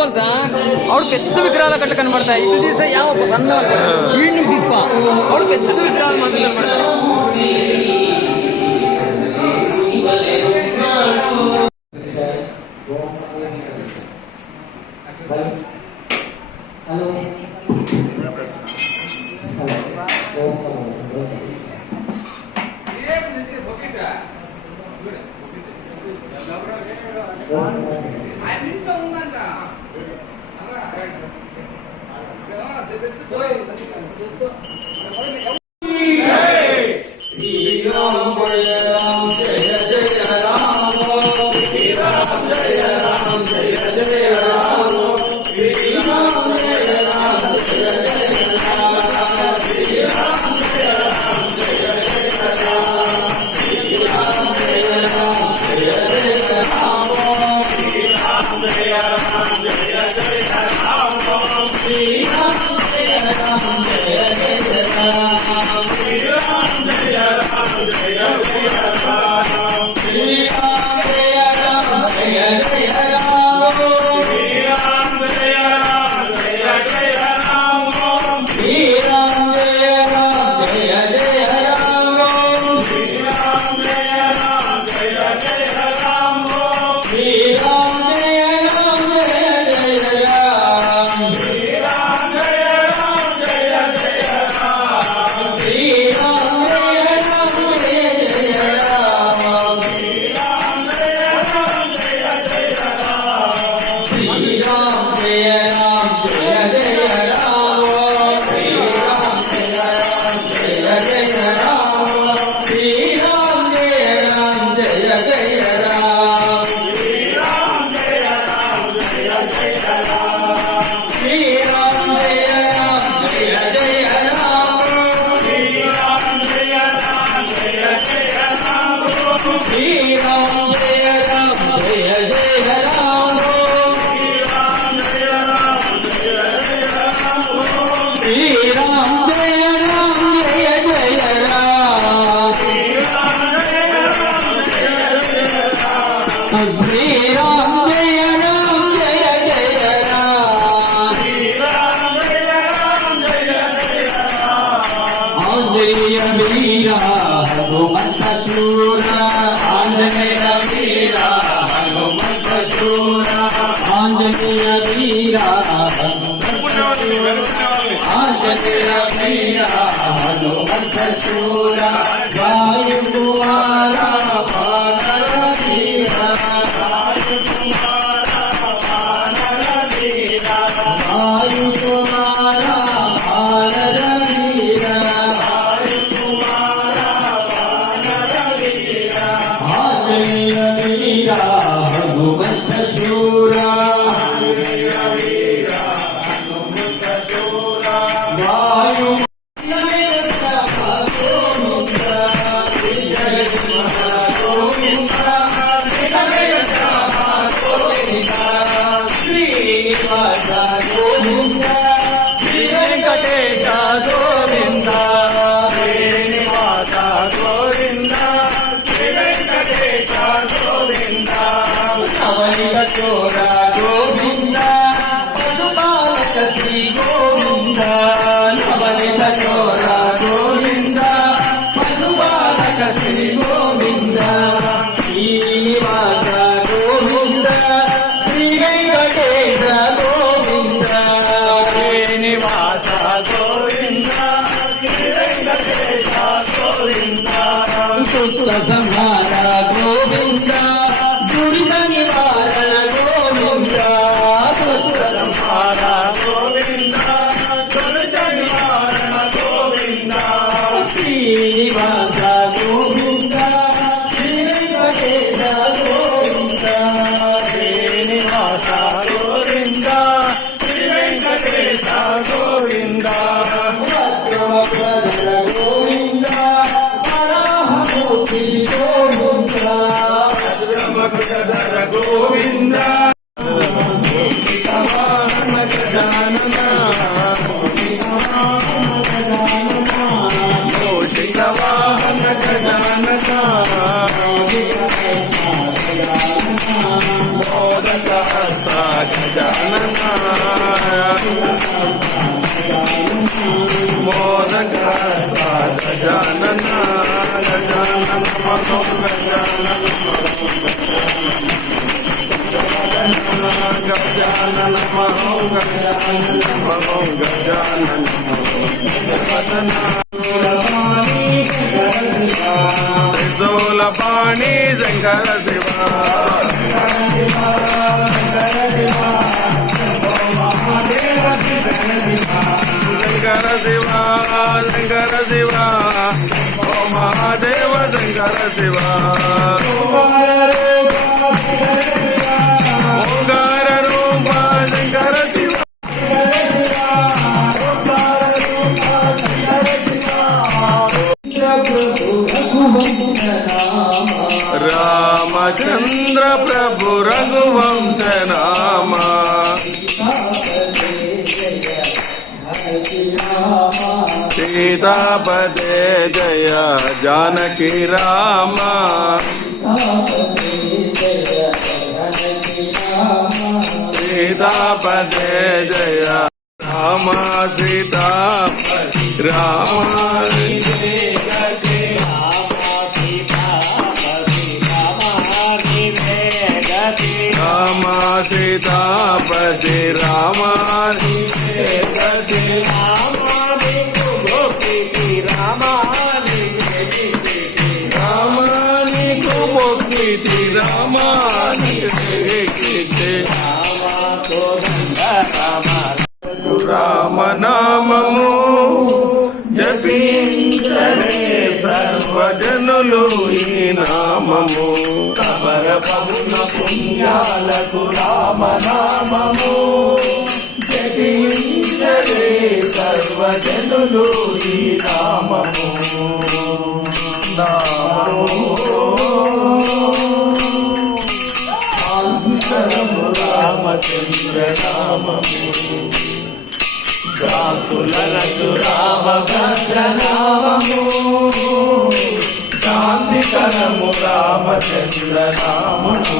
తీసుకోవాలి సార్. ఆవిడ పెద్ద విగ్రహాలు అట్లా కనబడతాయి. ఇటు తీసే సన్న వీడిని తీసుకో. ఆవిడ పెద్ద విగ్రహాలు మాత్రం కనబడతాయి. मोदक गजानन गजानन मनो गजानन गजानन मनो गजानन त्रिशूलपाणि शंकर शिवा शंकर शिवा शंकर शिवा ओ महादेव शंकर शिवा ओंकार रूप शंकर शिवा रामचंद्र प्रभु रघुवंश नामा सीतापते जय जानकी रामा सीतापते जय रामा सीतापते रामा रामा सीतापते रामा राम नामము జపించరే సర్వజనులు ఈ నామము కమర పవున పుణ్యాలకు రామ నామము జపించరే సర్వజనులు ఈ నామము రామచంద్ర నామము గాతులకు రామభద్ర నామము శాంతికరము రామచంద్ర నామము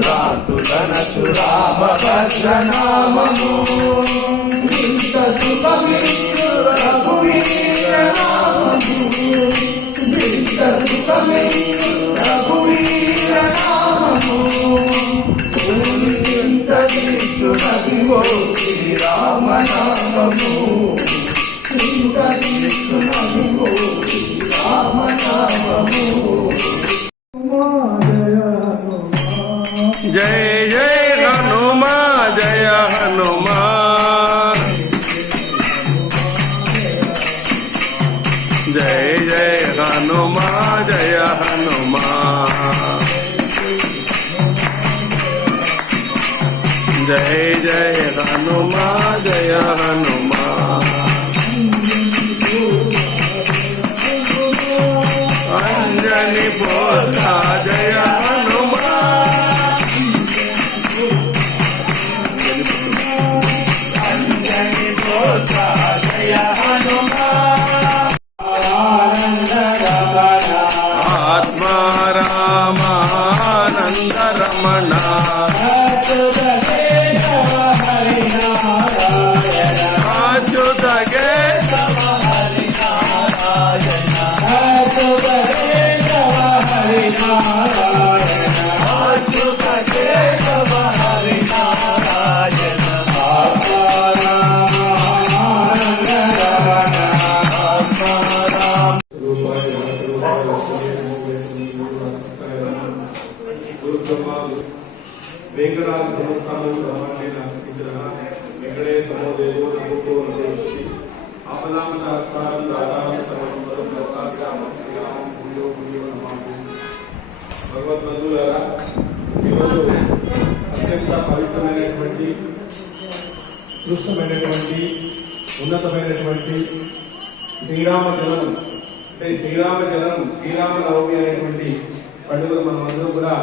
గాతులకు రామభద్ర నామము ఇంత సుఖమిచ్చు రఘువీర నామము ఇంత సుఖమిచ్చు రఘువీర నామము రామ నామము రామ నామము జయ జయ హనుమా జయ హనుమా జయ జయ హనుమా జయ హనుమా जय जय हनुमा जय हनुमा अंजनी बोला जय हनुमा अंजनी बोला जय हनुमा आत्मा रामानंद रमणा वेंकटाद्रि संस्थानं ब्रह्मांडेन स्थितः वेंकटेशो देवो नमो नमः आपनामनस्कारं दातारं सर्वं वरं दत्ताग्रामं శ్రీరామం భూయో భూయో నమామి భగవద్బంధువులారా ఈరోజు అత్యంత పవిత్రమైనటువంటి కృష్ణమైనటువంటి ఉన్నతమైనటువంటి శ్రీరామ జననం అంటే శ్రీరామ జననం శ్రీరామ నవమి అనేటువంటి పండుగ మనమందరం కూడా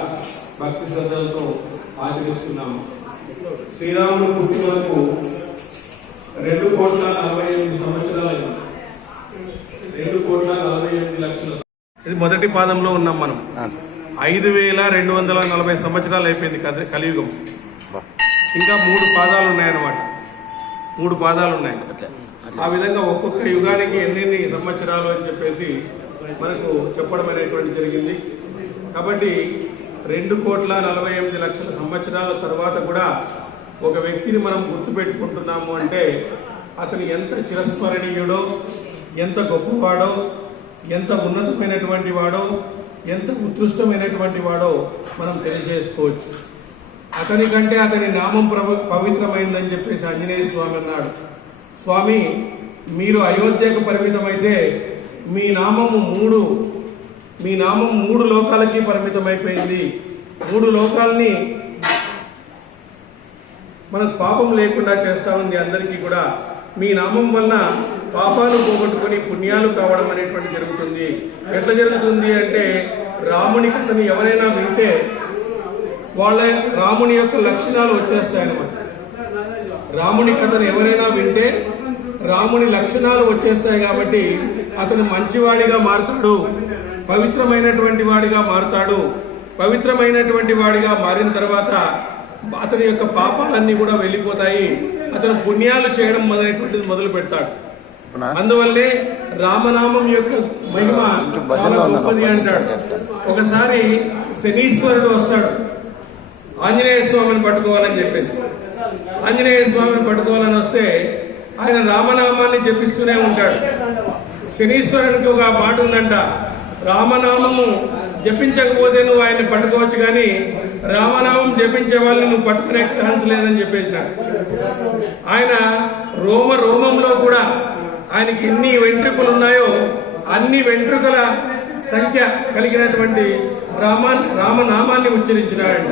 భక్తి శ్రద్ధలతో ఆచరిస్తున్నాము. శ్రీరాముడు పుట్టి వరకు 2,48 సంవత్సరాలు 2,48 లక్షల. ఇది మొదటి పాదంలో ఉన్నాం మనం. 5240 సంవత్సరాలు అయిపోయింది కలియుగం. ఇంకా 3 పాదాలు ఉన్నాయన్నమాట. 3 పాదాలు ఉన్నాయి. ఆ విధంగా ఒక్కొక్క యుగానికి ఎన్నెన్ని సంవత్సరాలు అని చెప్పేసి మనకు చెప్పడం అనేటువంటి జరిగింది. కాబట్టి 2,48,00,000 సంవత్సరాల తర్వాత కూడా ఒక వ్యక్తిని మనం గుర్తుపెట్టుకుంటున్నాము అంటే అతను ఎంత చిరస్మరణీయుడో, ఎంత గొప్పవాడో, ఎంత ఉన్నతమైనటువంటి వాడో, ఎంత ఉత్కృష్టమైనటువంటి వాడో మనం తెలియజేసుకోవచ్చు. అతని కంటే అతని నామం పవిత్రమైందని చెప్పేసి ఆంజనేయ స్వామి అన్నాడు. స్వామి, మీరు అయోధ్యకు పరిమితమైతే మీ నామము 3 లోకాలకి పరిమితమైపోయింది. 3 లోకాలని మనకు పాపం లేకుండా చేస్తా ఉంది. అందరికీ కూడా మీ నామం వల్ల పాపాలు పోగొట్టుకుని పుణ్యాలు కావడం అనేటువంటి జరుగుతుంది. ఎట్లా జరుగుతుంది అంటే రాముని కథని ఎవరైనా వింటే వాళ్ళ రాముని యొక్క లక్షణాలు వచ్చేస్తాయన్నమాట. రాముని కథను ఎవరైనా వింటే రాముని లక్షణాలు వచ్చేస్తాయి. కాబట్టి అతను మంచివాడిగా మారుతాడు, పవిత్రమైనటువంటి వాడిగా మారుతాడు. పవిత్రమైనటువంటి వాడిగా మారిన తర్వాత అతని యొక్క పాపాలన్నీ కూడా వెళ్ళిపోతాయి. అతను పుణ్యాలు చేయడం అనేటువంటిది మొదలు పెడతాడు. అందువల్లే రామనామం యొక్క మహిమ చాలా గొప్పది అంటాడు. ఒకసారి శనీశ్వరుడు వస్తాడు ఆంజనేయ స్వామిని పట్టుకోవాలని చెప్పేసి. ఆంజనేయ స్వామిని పట్టుకోవాలని వస్తే ఆయన రామనామాన్ని జపిస్తూనే ఉంటాడు. శనీశ్వరునికి ఒక మాట ఉందంట, రామనామము జపించకపోతే నువ్వు ఆయన్ని పట్టుకోవచ్చు, కానీ రామనామం జపించే వాళ్ళని నువ్వు పట్టుకునే ఛాన్స్ లేదని చెప్పేసినాడు. ఆయన రోమంలో కూడా ఆయనకి ఎన్ని వెంట్రుకలు ఉన్నాయో అన్ని వెంట్రుకల సంఖ్య కలిగినటువంటి రామనామాన్ని ఉచ్చరించినాడంట.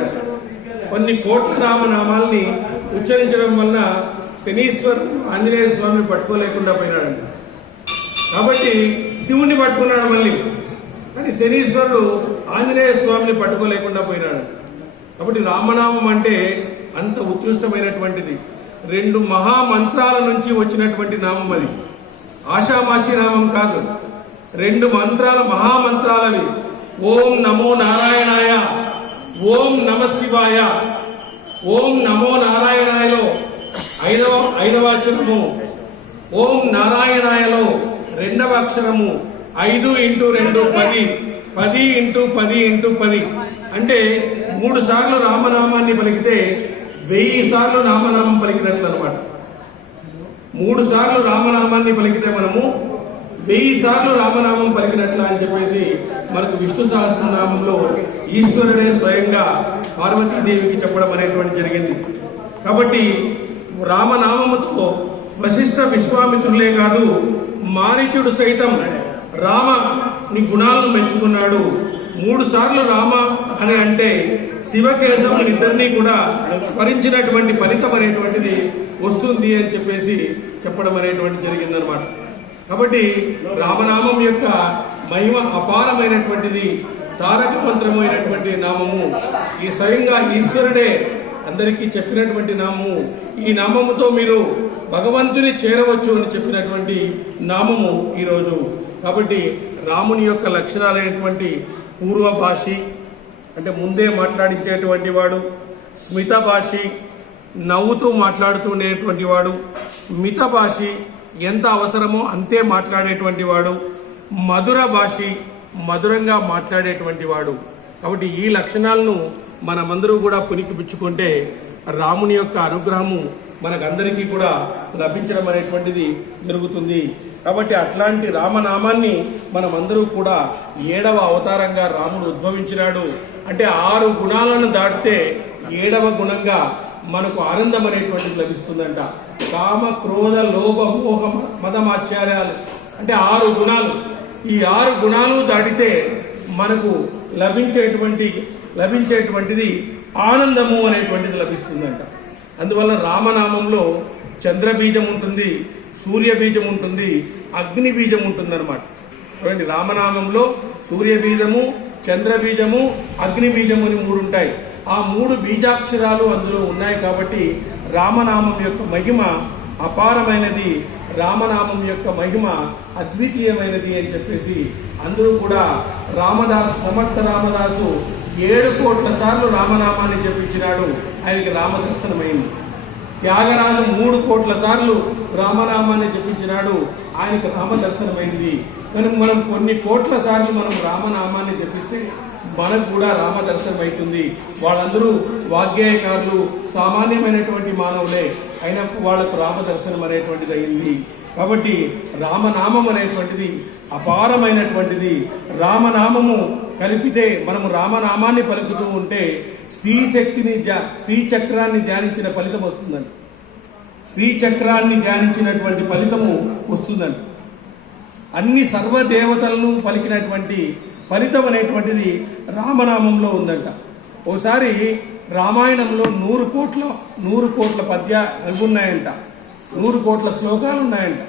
కొన్ని కోట్ల రామనామాల్ని ఉచ్చరించడం వల్ల శనీశ్వరుడు ఆంజనేయ స్వామిని పట్టుకోలేకుండా పోయినాడంట. కాబట్టి శివుణ్ణి పట్టుకున్నాడు మళ్ళీ, కానీ శనీశ్వరుడు ఆంజనేయ స్వామిని పట్టుకోలేకుండా పోయినాడు. కాబట్టి రామనామం అంటే అంత ఉత్కృష్టమైనటువంటిది. 2 మహామంత్రాల నుంచి వచ్చినటువంటి నామం అది. ఆషామాషి నామం కాదు. 2 మంత్రాల మహామంత్రాలవి. ఓం నమో నారాయణాయ, ఓం నమ శివాయ. ఓం నమో నారాయణాయలో ఐదవ అక్షరము, ఓం నారాయణాయలో 2వ అక్షరము. 5 × 2 10, 10 × 10 × 10 అంటే 3 సార్లు రామనామాన్ని పలికితే 1000 సార్లు రామనామం పలికినట్లు అనమాట. 3 సార్లు రామనామాన్ని పలికితే మనము 1000 సార్లు రామనామం పలికినట్ల అని చెప్పేసి మనకు విష్ణు సహస్రనామంలో ఈశ్వరుడే స్వయంగా పార్వతీదేవికి చెప్పడం అనేటువంటి జరిగింది. కాబట్టి రామనామముతో వశిష్ఠ విశ్వామిత్రులే కాదు, మారీచుడు సైతం రామని గుణాలను మెచ్చుకున్నాడు. 3 సార్లు రామ అని అంటే శివకేశవులిద్దరినీ కూడా స్మరించినటువంటి ఫలితం అనేటువంటిది వస్తుంది అని చెప్పేసి చెప్పడం అనేటువంటి జరిగిందనమాట. కాబట్టి రామనామం యొక్క మహిమ అపారమైనటువంటిది, తారక మంత్రమైనటువంటి నామము. ఈ స్వయంగా ఈశ్వరుడే అందరికీ చెప్పినటువంటి నామము. ఈ నామముతో మీరు భగవంతుని చేరవచ్చు అని చెప్పినటువంటి నామము ఈరోజు. కాబట్టి రాముని యొక్క లక్షణాలైనటువంటి పూర్వభాషి అంటే ముందే మాట్లాడించేటువంటి వాడు, స్మిత భాషి నవ్వుతూ మాట్లాడుతుండేటువంటి వాడు, మిత భాషి ఎంత అవసరమో అంతే మాట్లాడేటువంటి వాడు, మధుర భాషి మధురంగా మాట్లాడేటువంటి వాడు. కాబట్టి ఈ లక్షణాలను మనమందరూ కూడా పుణికిపుచ్చుకుంటే రాముని యొక్క అనుగ్రహము మనకందరికీ కూడా లభించడం అనేటువంటిది జరుగుతుంది. కాబట్టి అట్లాంటి రామనామాన్ని మనమందరూ కూడా 7వ అవతారంగా రాముడు ఉద్భవించినాడు. అంటే 6 గుణాలను దాటితే 7వ గుణంగా మనకు ఆనందం అనేటువంటిది లభిస్తుందంట. కామ క్రోధ లోభ మోహ మదమాచార్యాలు అంటే 6 గుణాలు. ఈ 6 గుణాలు దాటితే మనకు లభించేటువంటిది ఆనందము అనేటువంటిది లభిస్తుందంట. అందువల్ల రామనామంలో చంద్రబీజం ఉంటుంది, సూర్యబీజం ఉంటుంది, అగ్ని బీజం ఉంటుంది అనమాట. చూడండి, రామనామంలో సూర్యబీజము, చంద్రబీజము, అగ్ని బీజము అని 3 ఉంటాయి. ఆ 3 బీజాక్షరాలు అందులో ఉన్నాయి. కాబట్టి రామనామం యొక్క మహిమ అపారమైనది, రామనామం యొక్క మహిమ అద్వితీయమైనది అని చెప్పేసి అందరూ కూడా సమర్థ రామదాసు 7 కోట్ల సార్లు రామనామాన్ని జపించినాడు, ఆయనకి రామదర్శనమైంది. త్యాగరాజు 3 కోట్ల సార్లు రామనామాన్ని జపించినాడు, ఆయనకి రామదర్శనమైంది. కానీ మనం కొన్ని కోట్ల సార్లు మనం రామనామాన్ని జపిస్తే మనకు కూడా రామదర్శనం అవుతుంది. వాళ్ళందరూ వాగ్గేయకారులు, సామాన్యమైనటువంటి మానవులే, అయినా వాళ్లకు రామదర్శనం అనేటువంటిది అయింది. కాబట్టి రామనామం అనేటువంటిది అపారమైనటువంటిది. రామనామము కలిపితే మనము రామనామాన్ని పలుకుతూ ఉంటే శ్రీచక్రాన్ని ధ్యానించిన ఫలితం వస్తుందండి. శ్రీచక్రాన్ని ధ్యానించినటువంటి ఫలితము వస్తుందండి. అన్ని సర్వదేవతలను పలికినటువంటి ఫలితం అనేటువంటిది రామనామంలో ఉందంట. ఓసారి రామాయణంలో 100 కోట్ల పద్యాలు ఉన్నాయంట, 100 కోట్ల శ్లోకాలు ఉన్నాయంట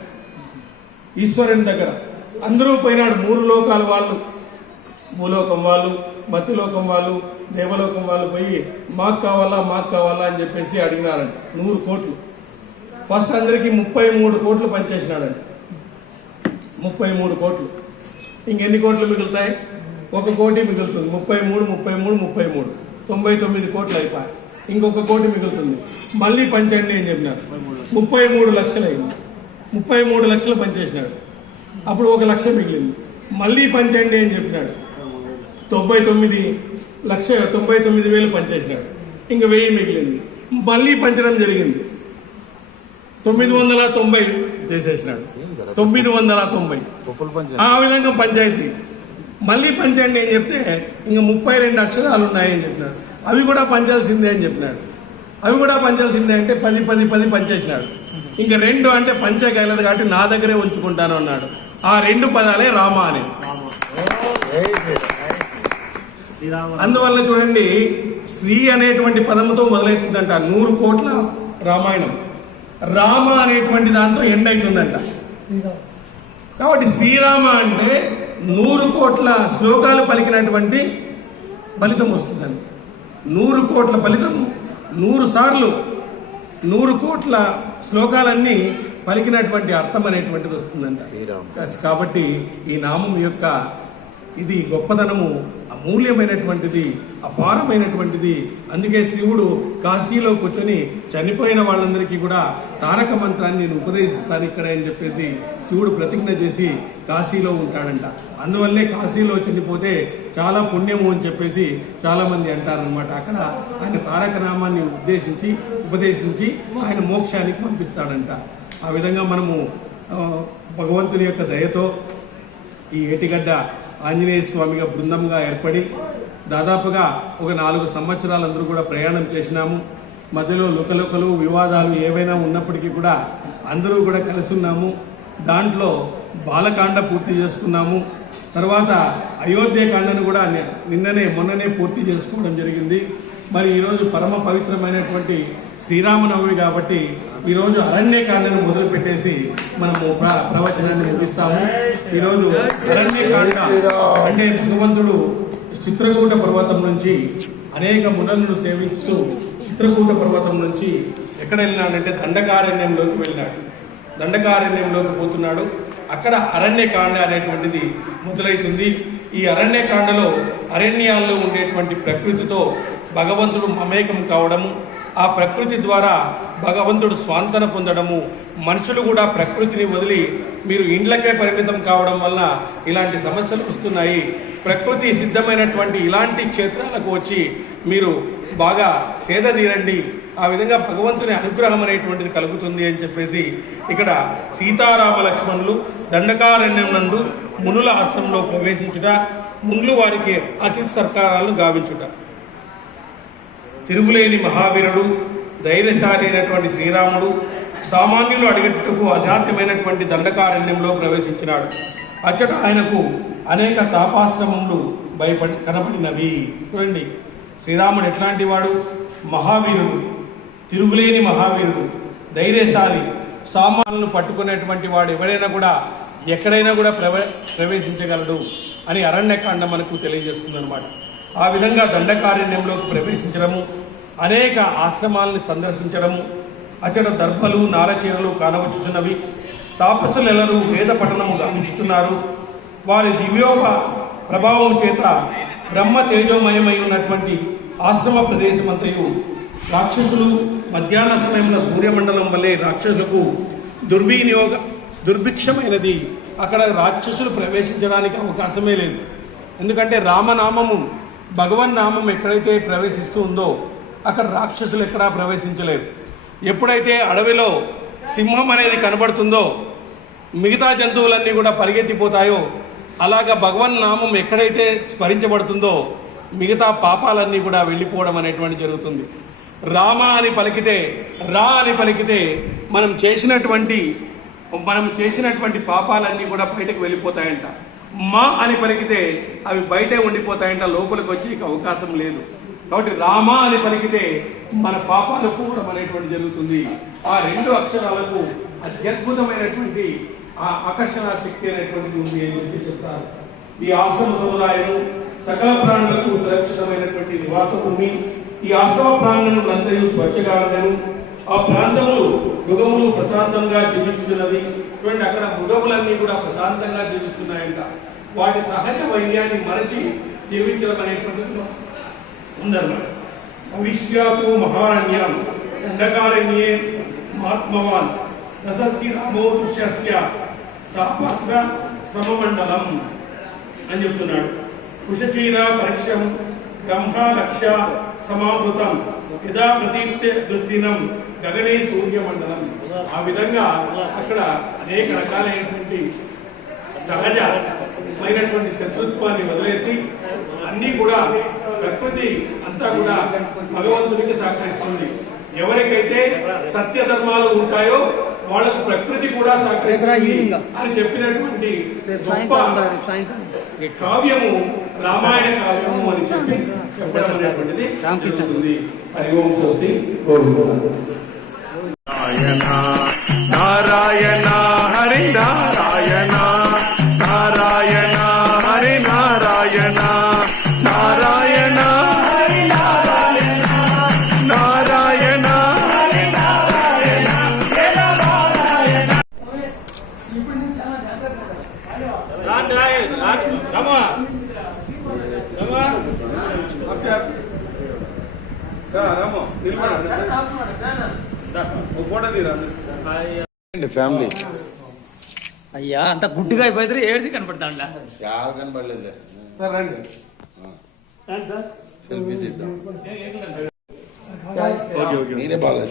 ఈశ్వరుని దగ్గర. అందరూ పోయినాడు, 3 లోకాల వాళ్ళు, భూలోకం వాళ్ళు, మధ్యలోకం వాళ్ళు, దేవలోకం వాళ్ళు పోయి మాకు కావాలా అని చెప్పేసి అడిగినారంట. 100 కోట్లు. ఫస్ట్ అందరికి 33 కోట్లు పనిచేసినాడంట. 33 కోట్లు. ఇంకెన్ని కోట్లు మిగులుతాయి? 1 కోటి మిగులుతుంది. 33 99 కోట్లు అయిపోయాయి. ఇంకొక కోటి మిగులుతుంది. మళ్ళీ పంచండి అని చెప్పినారు. 33 లక్షలు అయింది. 33 లక్షలు పనిచేసినాడు. అప్పుడు 1 లక్ష మిగిలింది. మళ్ళీ పంచండి అని చెప్పినాడు. 99,99,000 పనిచేసినాడు. ఇంకా 1000 మిగిలింది. మళ్ళీ పంచడం జరిగింది. 990 చేసేసినాడు. 990. ఆ విధంగా పంచాయతీ. మళ్ళీ పంచండి అని చెప్తే ఇంకా 32 అక్షరాలు ఉన్నాయని చెప్పినాడు. అవి కూడా పంచాల్సిందే అని చెప్పినాడు. అవి కూడా పంచాల్సిందే అంటే 10 పంచేసినాడు. ఇంకా 2 అంటే పంచగలదు కాబట్టి నా దగ్గరే ఉంచుకుంటాను అన్నాడు. ఆ 2 పదాలే రామ అని. అందువల్ల చూడండి, శ్రీ అనేటువంటి పదముతో మొదలవుతుందంట 100 కోట్ల రామాయణం. రామ అనేటువంటి దాంతో ఎండ్ అవుతుందంట. కాబట్టి శ్రీరామ అంటే 100 కోట్ల శ్లోకాలు పలికినటువంటి ఫలితం వస్తుందండి. 100 కోట్ల ఫలితము 100 సార్లు 100 కోట్ల శ్లోకాలన్నీ పలికినటువంటి అర్థం అనేటువంటిది వస్తుందంట. కాబట్టి ఈ నామం యొక్క ఇది గొప్పతనము అమూల్యమైనటువంటిది, అపారమైనటువంటిది. అందుకే శివుడు కాశీలో కూర్చొని చనిపోయిన వాళ్ళందరికీ కూడా తారక మంత్రాన్ని నేను ఉపదేశిస్తాను ఇక్కడ అని చెప్పేసి శివుడు ప్రతిజ్ఞ చేసి కాశీలో ఉంటాడంట. అందువల్లే కాశీలో చనిపోతే చాలా పుణ్యము అని చెప్పేసి చాలా మంది అంటారనమాట. అక్కడ ఆయన తారక నామాన్ని ఉపదేశించి ఆయన మోక్షానికి పంపిస్తాడంట. ఆ విధంగా మనము భగవంతుని యొక్క దయతో ఈ ఏటిగడ్డ ఆంజనేయ స్వామిగా బృందంగా ఏర్పడి దాదాపుగా ఒక 4 సంవత్సరాలు అందరూ కూడా ప్రయాణం చేసినాము. మధ్యలో లుకలుకలు వివాదాలు ఏవైనా ఉన్నప్పటికీ కూడా అందరూ కూడా కలిసి ఉన్నాము. దాంట్లో బాలకాండ పూర్తి చేసుకున్నాము. తర్వాత అయోధ్యకాండను కూడా మొన్ననే పూర్తి చేసుకోవడం జరిగింది. మరి ఈరోజు పరమ పవిత్రమైనటువంటి శ్రీరామనవమి కాబట్టి ఈరోజు అరణ్యకాండను మొదలు పెట్టేసి మనము ప్రవచనాన్ని ముగిస్తాము. ఈరోజు అరణ్యకాండ అంటే భగవంతుడు చిత్రకూట పర్వతం నుంచి అనేక మునులను సేవిస్తూ చిత్రకూట పర్వతం నుంచి ఎక్కడ వెళ్ళినాడంటే దండకారణ్యంలోకి వెళ్ళినాడు. దండకారణ్యంలోకి పోతున్నాడు. అక్కడ అరణ్యకాండ అనేటువంటిది మొదలవుతుంది. ఈ అరణ్యకాండలో అరణ్యాల్లో ఉండేటువంటి ప్రకృతితో భగవంతుడు మమేకం కావడము, ఆ ప్రకృతి ద్వారా భగవంతుడు స్వాంతన పొందడము, మనుషులు కూడా ప్రకృతిని వదిలి మీరు ఇండ్లకే పరిమితం కావడం వల్ల ఇలాంటి సమస్యలు వస్తున్నాయి. ప్రకృతి సిద్ధమైనటువంటి ఇలాంటి క్షేత్రాలకు వచ్చి మీరు బాగా సేద తీరండి. ఆ విధంగా భగవంతుని అనుగ్రహం అనేటువంటిది కలుగుతుంది అని చెప్పేసి ఇక్కడ సీతారామ లక్ష్మణులు దండకారణ్యం నందు మునుల ఆశ్రమంలో ప్రవేశించుట, మునులు వారికి అతిథి సత్కారాలను గావించుట. తిరుగులేని మహావీరుడు, ధైర్యశాలి అయినటువంటి శ్రీరాముడు సామాన్యులు అడిగేటకు అజాత్యమైనటువంటి దండకారణ్యంలో ప్రవేశించినాడు. అచ్చట ఆయనకు అనేక తాపాశ్రమములు కనబడినవి. చూడండి, శ్రీరాముడు ఎట్లాంటి వాడు? మహావీరుడు, తిరుగులేని మహావీరుడు, ధైర్యశాలి, సామాన్యులను పట్టుకునేటువంటి వాడు. ఎవరైనా కూడా ఎక్కడైనా కూడా ప్రవేశించగలడు అని అరణ్యకాండ మనకు తెలియజేస్తుందన్నమాట. ఆ విధంగా దండకారణ్యంలోకి ప్రవేశించడము, అనేక ఆశ్రమాలను సందర్శించడము, అచ్చట దర్భలు నారచీరలు కానవచ్చుచున్నవి. తాపసులెల్లరూ వేద పఠనము గావించుతున్నారు. వారి దివ్యోప ప్రభావం చేత బ్రహ్మ తేజోమయమై ఉన్నటువంటి ఆశ్రమ ప్రదేశం అంతయు రాక్షసులు మధ్యాహ్న సమయంలో సూర్యమండలం వల్లే రాక్షసులకు దుర్భిక్షమైనది. అక్కడ రాక్షసులు ప్రవేశించడానికి అవకాశమే లేదు. ఎందుకంటే రామనామము భగవన్నామం ఎక్కడైతే ప్రవేశిస్తూ ఉందో అక్కడ రాక్షసులు ఎక్కడా ప్రవేశించలేరు. ఎప్పుడైతే అడవిలో సింహం అనేది కనబడుతుందో మిగతా జంతువులన్నీ కూడా పరిగెత్తిపోతాయో అలాగా భగవన్నామం ఎక్కడైతే స్మరించబడుతుందో మిగతా పాపాలన్నీ కూడా వెళ్ళిపోవడం అనేటువంటి జరుగుతుంది. రామ అని పలికితే, రా అని పలికితే మనం చేసినటువంటి పాపాలన్నీ కూడా బయటకు వెళ్ళిపోతాయంట. మా అని పలికితే అవి బయటే ఉండిపోతాయంట, లోపలికి వచ్చే అవకాశం లేదు. కాబట్టి రామ అని పలికితే మన పాపాలు పోవడం అనేటువంటి జరుగుతుంది. ఆ రెండు అక్షరాలకు అత్యద్భుతమైనటువంటి ఆ ఆకర్షణ శక్తి అనేటువంటిది ఉంది అని చెప్పి చెప్తారు. ఈ ఆశ్రమ సముదాయం సకల ప్రాణులకు సురక్షితమైనటువంటి నివాస భూమి. ఈ ఆశ్రమ ప్రాంగణములంతయు స్వచ్ఛగా ఉండను. ఆ ప్రాంతములు మృగములు ప్రశాంతంగా జీవిస్తున్నది. చూడండి, అక్కడ మృగములన్నీ కూడా ప్రశాంతంగా జీవిస్తున్నాయంట. వాటి సహజ వైద్యాన్ని మరచి జీవించడం అనేటువంటిది ఉందన్నమాట. భవిష్యాతు మహారణ్యం దండకారణ్యే మహాత్మవాన్ దశస్య రామోదృశ్య తాపస్వ శ్రమమండలం అని చెప్తున్నాడు. కుశచీర పరీక్షం బ్రహ్మ లక్ష్య సమావృతం యథా ప్రతీప్తే దృష్టినం గగనే సూర్యమండలం. ఆ విధంగా అక్కడ అనేక రకాలైనటువంటి సహజమైనటువంటి శత్రుత్వాన్ని వదిలేసి అన్ని కూడా ప్రకృతి అంతా కూడా భగవంతునికి సహకరిస్తుంది. ఎవరికైతే సత్య ధర్మాలు ఉంటాయో వాళ్ళకు ప్రకృతి కూడా సహకరిస్తుంది అని చెప్పినటువంటి గొప్ప కావ్యము రామాయణ కావ్యము అని చెప్పి చెప్పడం అనేటువంటిది జరుగుతుంది. హరి ఓం స్వస్తి. నారాయణ హరి నారాయణ నారాయణ హరి నారాయణ నారాయణ హరి నారాయణ నారాయణ హరి నారాయణ రామో ఫోటో తీరా ఫ్యామిలీ అయ్యా అంత గుడ్డుగా అయిపోతుంది. ఏడిది కనపడతాండా చాలా కనబడలేదు. రండి. సెల్ఫీ తీద్దాం. నేనే బాగా